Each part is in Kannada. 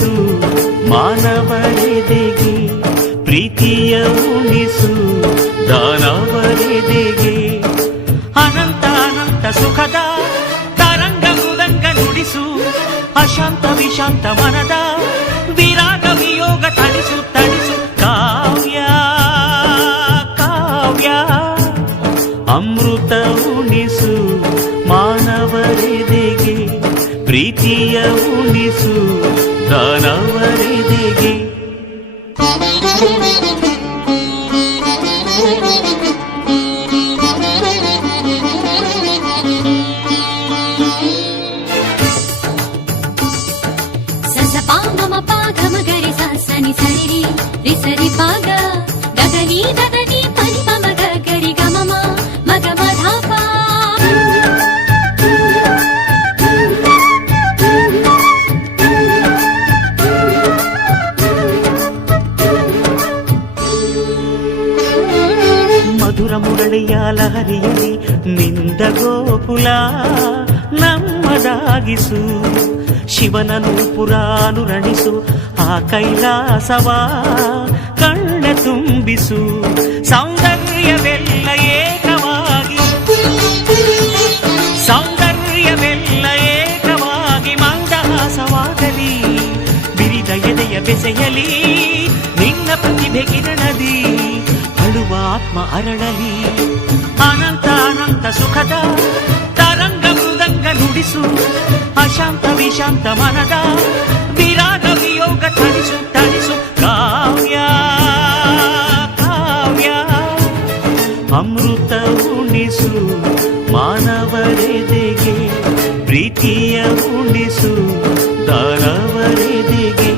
ಉಣಿಸು ಮಾನವರೆದೆಗೆ, ಪ್ರೀತಿಯ ಉಣಿಸು ದಾನವರೆದೆಗೆ. ಅನಂತ ಅನಂತ ಸುಖದ ತರಂಗ ಮೃದಂಗ ನುಡಿಸು, ಅಶಾಂತ ವಿಶಾಂತ ಮನದ ವಿರಾಗ ವಿಯೋಗ ತಣಿಸು ತಣಿಸು. ಕಾವ್ಯ ಕಾವ್ಯ ಅಮೃತ ಉಣಿಸು ಮಾನವರೆದೆಗೆ, ಪ್ರೀತಿಯ ಉಣಿಸು ದಾನವರೆದೆಗೆ. ಮಧುರ ಮುರಳಿಯ ಲಹರಿಯಲ್ಲಿ ನಿಂದ ಗೋಕುಲ ನಮ್ಮದಾಗಿಸು, ಶಿವನನು ಪುರಾನುರಣಿಸು ಆ ಕೈಲಾಸವ ಕಣ್ಣ ತುಂಬಿಸು. ಸೌಂದರ್ಯವೆಲ್ಲ ಏಕವಾಗಿ, ಸೌಂದರ್ಯವೆಲ್ಲ ಏಕವಾಗಿ ಮಂದಹಾಸವಾಗಲಿ, ಬಿರಿದ ಎದೆಯ ಬೆಸೆಯಲಿ ನಿನ್ನ ಪ್ರತಿಭೆ ಕಿರಣದಿ, ಅಳುವ ಆತ್ಮ ಅರಳಲಿ. ಅನಂತ ಅನಂತ ಸುಖದ ತರಂಗ ಮೃದಂಗ ನುಡಿಸು, ಅಶಾಂತ ವಿಶಾಂತ ಮನದ ವಿರಾಗ ವಿಯೋಗ ತಣಿಸು ತಣಿಸು. ಕಾವ್ಯ ಕಾವ್ಯ ಅಮೃತ ಉಣಿಸು ಮಾನವರೆದೆಗೆ, ಪ್ರೀತಿಯ ಉಣಿಸು ದಾನವರೆದೆಗೆ.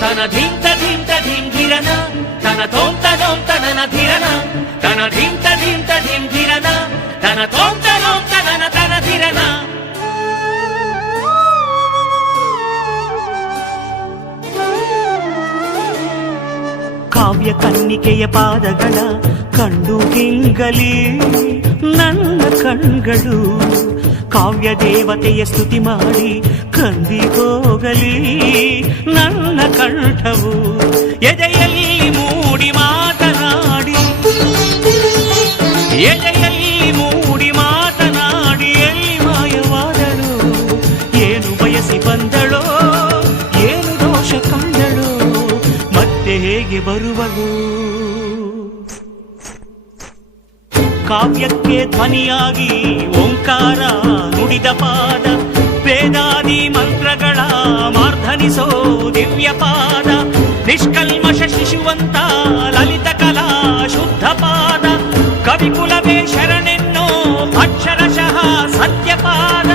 ತನ ಧಿಂತ ಧಿಂತ ಧಿಂಗಿರನ ತನ ತೋಂತ ನೋಂತ ನನ ಧಿರನ, ತನ ಧಿಂತ ಧಿಂತ ಧಿಂಗಿರನ ತನ ತೋಂತ ನೋಂತ ನನ ತನ ಧಿರನ. ಕಾವ್ಯ ಕನ್ನಿಕೆಯ ಪಾದಗಳ ಕಂಡು ಗಿಂಗಲಿ ನನ್ನ ಕಣ್ಗಳು, ಕಾವ್ಯ ದೇವತೆಯ ಸ್ತುತಿ ಮಾಡಿ ಕಂದಿ ಹೋಗಲಿ ನನ್ನ ಕಂಠವು. ಎದೆಯಲ್ಲಿ ಮೂಡಿ ಮಾತನಾಡಿ, ಎದೆಯಲ್ಲಿ ಮೂಡಿ ಮಾತನಾಡಿ ಎಲ್ಲಿ ಮಾಯವಾದಳು, ಏನು ಬಯಸಿ ಬಂದಳೋ, ಏನು ದೋಷ ಕಂಡಳೋ, ಮತ್ತೆ ಹೇಗೆ ಬರುವಳು. ಕಾವ್ಯಕ್ಕೆ ಧ್ವನಿಯಾಗಿ ಓಂಕಾರ ನುಡಿದ ಪಾದ, ವೇದಾದಿ ಮಂತ್ರಗಳ ಮಾರ್ಧನಿಸೋ ದಿವ್ಯ ಪಾದ, ನಿಷ್ಕಲ್ಮಶ ಶಿಶುವಂತ ಲಲಿತ ಕಲಾ ಶುದ್ಧ ಪಾದ, ಕವಿಕುಲವೇ ಶರಣೆನ್ನೋ ಅಕ್ಷರಶಃ ಸತ್ಯಪಾದ.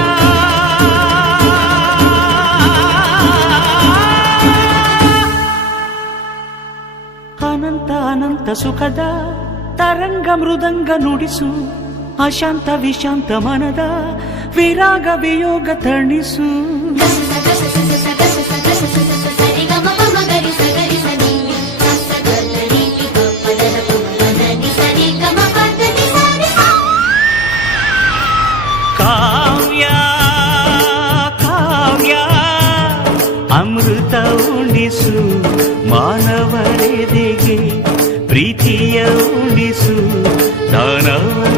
ಅನಂತ ಅನಂತ ಸುಖದ ತರಂಗ ಮೃದಂಗ ನುಡಿಸು, ಅಶಾಂತ ವಿಶಾಂತ ಮನದ ವಿರಾಗ ವಿಯೋಗ ತಣಿಸು. ಕಾವ್ಯ ಕಾವ್ಯ ಅಮೃತ ಉಣಿಸು ಮಾನವರೆದೆಗೆ, ಪ್ರೀತಿಯ ಉಣಿಸು ದಾನವ